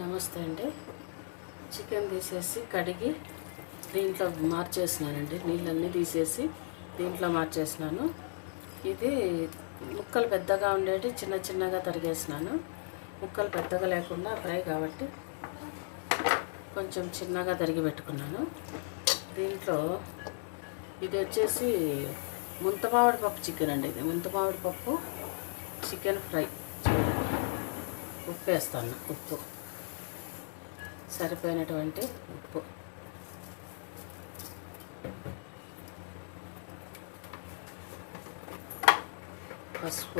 నమస్తే అండి. చికెన్ తీసేసి కడిగి దీంట్లో మార్చేసినానండి. నీళ్ళన్నీ తీసేసి దీంట్లో మార్చేసినాను. ఇది ముక్కలు పెద్దగా ఉండేటి చిన్న చిన్నగా తరిగేసినాను. ముక్కలు పెద్దగా లేకుండా ఫ్రై కాబట్టి కొంచెం చిన్నగా తరిగి పెట్టుకున్నాను. దీంట్లో ఇది వచ్చేసి ముంతమావిడి పప్పు చికెన్ అండి ఇది. ముంతమావిడి పప్పు చికెన్ ఫ్రై. ఉప్పు వేస్తాను ఉప్పు. సరిపోయినటువంటి ఉప్పు. పసుపు.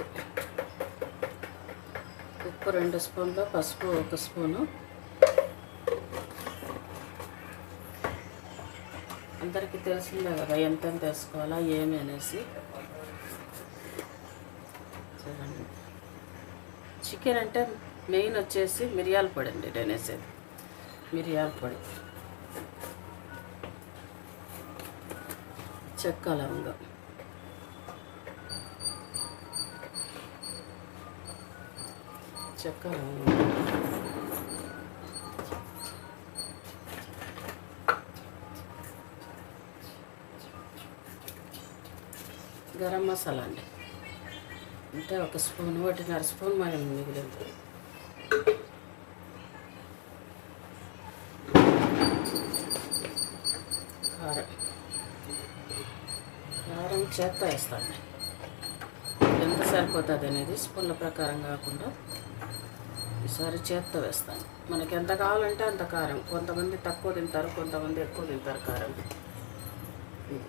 ఉప్పు రెండు స్పూన్లు పసుపు ఒక స్పూను. అందరికీ తెలిసిందే కదా ఎంత వేసుకోవాలా ఏమి అనేసి. చూడండి. చికెన్ అంటే మెయిన్ వచ్చేసి మిరియాల పొడి అండి నేను వేసేది మిరియాల పొడి. చెక్క లవంగం. చెక్క లవంగం. గరం మసాలా అండి. అంటే ఒక స్పూన్ ఒకటిన్నర స్పూన్ మనం మిగిలింది. కారం కారం చేత్త వేస్తాను ఎంత సరిపోతుంది అనేది స్పూన్ల ప్రకారం కాకుండా ఈసారి చేత్త వేస్తాను. మనకి ఎంత కావాలంటే అంత కారం. కొంతమంది తక్కువ తింటారు కొంతమంది ఎక్కువ తింటారు కారం. ఇది.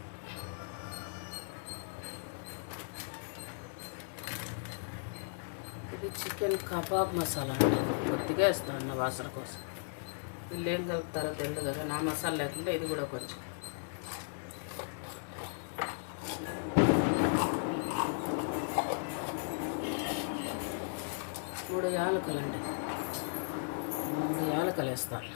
చికెన్ కబాబ్ మసాలా అండి. కొద్దిగా వేస్తాను అన్న వాసన కోసం. వీళ్ళు ఏం కలుపుతారో తెలియదు కదా నా మసాలా లేకుండా ఇది కూడా కొంచెం. మూడు యాలకలు అండి మూడు యాలకలు వేస్తాను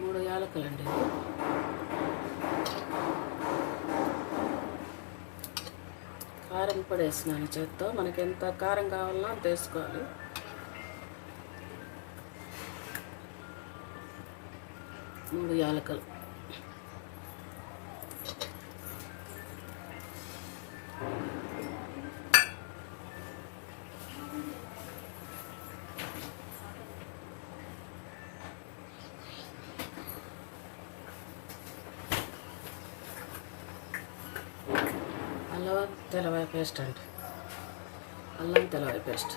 మూడు యాలకులండి. కారం పొడి వేసినాను చేత్తో. మనకి ఎంత కారం కావాలన్నా అంత వేసుకోవాలి. మూడు యాలకలు. తెలవాయి పేస్ట్ అండి. అల్లం తెలవాయి పేస్ట్.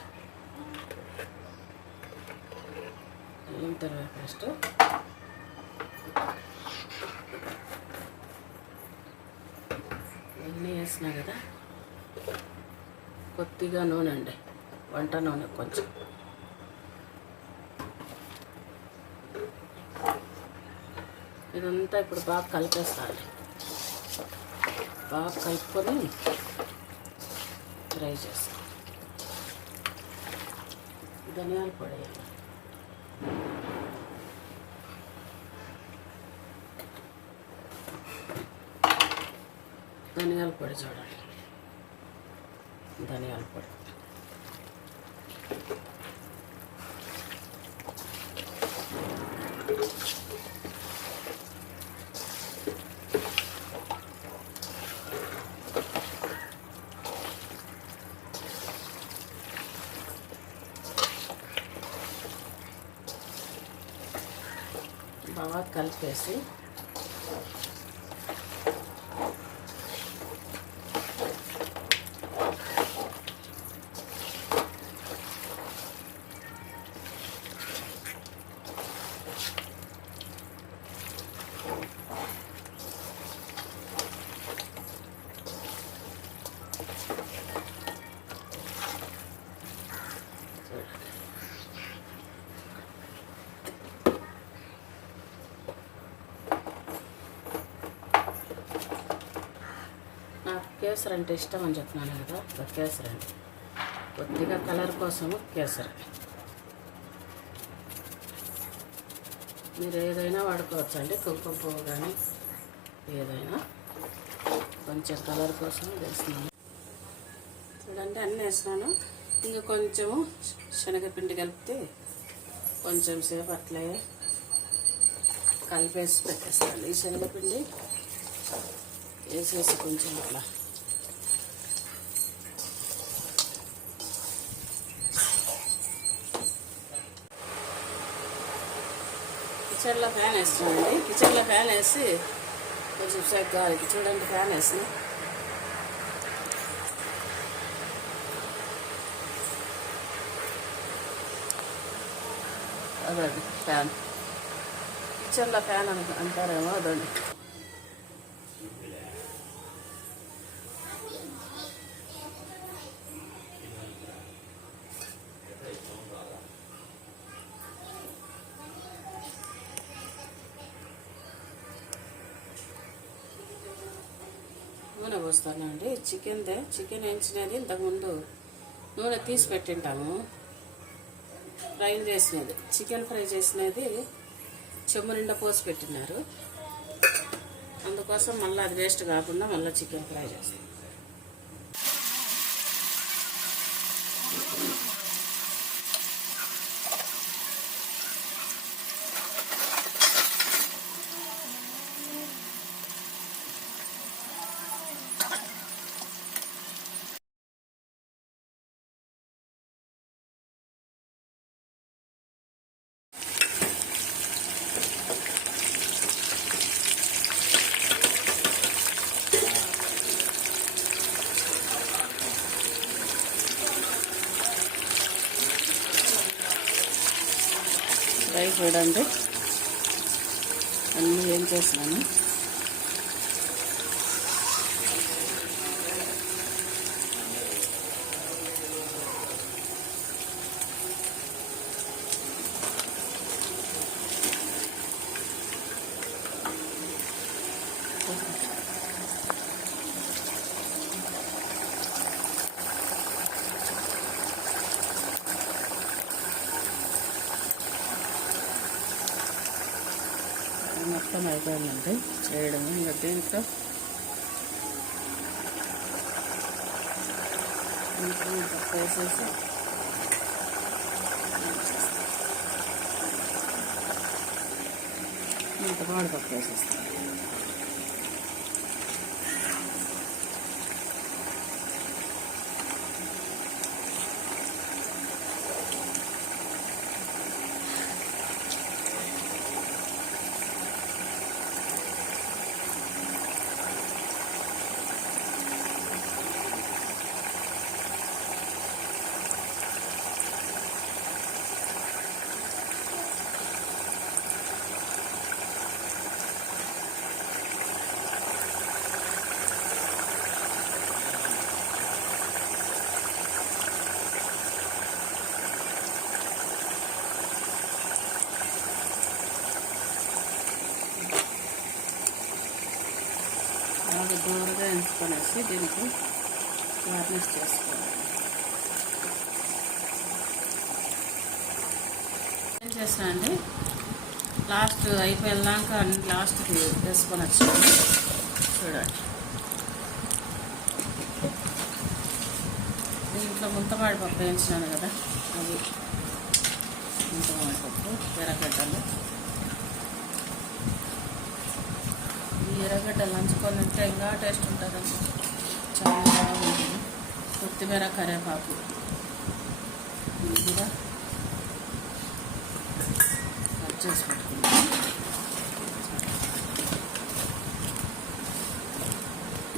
అల్లం తెలవాయి పేస్ట్. ఇవన్నీ వేసినా కదా కొద్దిగా నూనె అండి. వంట నూనె కొంచెం. ఇదంతా ఇప్పుడు బాగా కలిపేస్తాను బాగా కలుపుకొని ఫ్రై చేస్తాం ధనియాల పొడి ధనియాల పొడి చూడండి ధనియాల పొడి బాగా కలిపేసి నాకు కేసరి అంటే ఇష్టం అని చెప్తున్నాను కదా కేసరి అండి. కొద్దిగా కలర్ కోసము కేసరి. మీరు ఏదైనా వాడుకోవచ్చు అండి కుంకుమ పువ్వు కానీ ఏదైనా. కొంచెం కలర్ కోసం వేస్తున్నాను. చూడండి అన్నీ వేసినాను ఇంకా కొంచెము శనగపిండి కలిపితే కొంచెం సేపు అట్లే కలిపేసి పెట్టేస్తాను. ఈ శనగపిండి వేసేసి కొంచెం అలా కిచెన్లో ఫ్యాన్ వేస్తున్నామండి కిచెన్లో ఫ్యాన్ వేసి కొంచెం సేపు గాలికి చూడండి ఫ్యాన్ వేసిన అదండి ఫ్యాన్. కిచెన్లో ఫ్యాన్ అంటారేమో అదండి. నూనె పోస్తానండి చికెన్దే చికెన్ వేయించినది ఇంతకుముందు నూనె తీసి పెట్టింటాము. ఫ్రై చేసినది. చికెన్ ఫ్రై చేసినది చెమ్ము నిండా పోసి పెట్టినారు. అందుకోసం మళ్ళీ అది వేస్ట్ కాకుండా మళ్ళీ చికెన్ ఫ్రై చేస్తాం. చూడండి. అన్నీ ఏం చేసినాను అయిపోయిందండి. చేయడం ఇంకా దీంట్లో ఇంట్లో పప్పు వేసేసి ఇంత పప్పు వేసేస్తాం బాగా దూరగా దీనికి గార్నిష్ చేసుకోవాలి. ఏం చేస్తాను అండి? లాస్ట్ అయిపోయినాక అన్ని లాస్ట్కి వేసుకొని వచ్చాను. చూడండి. దీంట్లో ముంతమాడి పప్పు వేయించినాను కదా అది ముంతమాడి పప్పు ఎర్రగడ్డలు. ఎర్రగడ్డ లంచుకొని ఉంటే ఇంకా టేస్ట్ ఉంటుంది. చాలా బాగుంటుంది కొత్తిమీర కరివేపాకు. ఇది కూడా కట్ చేసి పెట్టుకుంటాం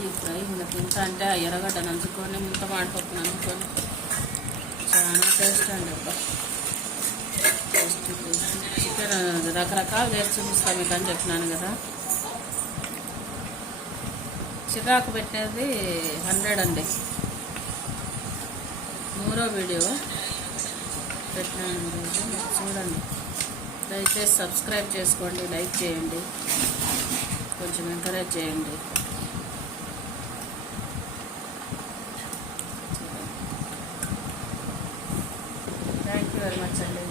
ఈ ఫ్రై ఇంకా తింటా అంటే ఆ ఎర్రగడ్డ నంచుకొని ముంత మాడిపప్పు నంచుకొని చాలా టేస్ట్ అండి అబ్బా. టేస్ట్ చికెన్ రకరకాలు చేసి చూపిస్తాం మీకు అని చెప్పినాను కదా. చికాకు పెట్టేది హండ్రెడ్ అండి. మూడో వీడియో. పెట్టినాను చూడండి. దయచేసి సబ్స్క్రైబ్ చేసుకోండి లైక్ చేయండి. కొంచెం ఎంకరేజ్ చేయండి. థ్యాంక్ యూ వెరీ మచ్ అండి.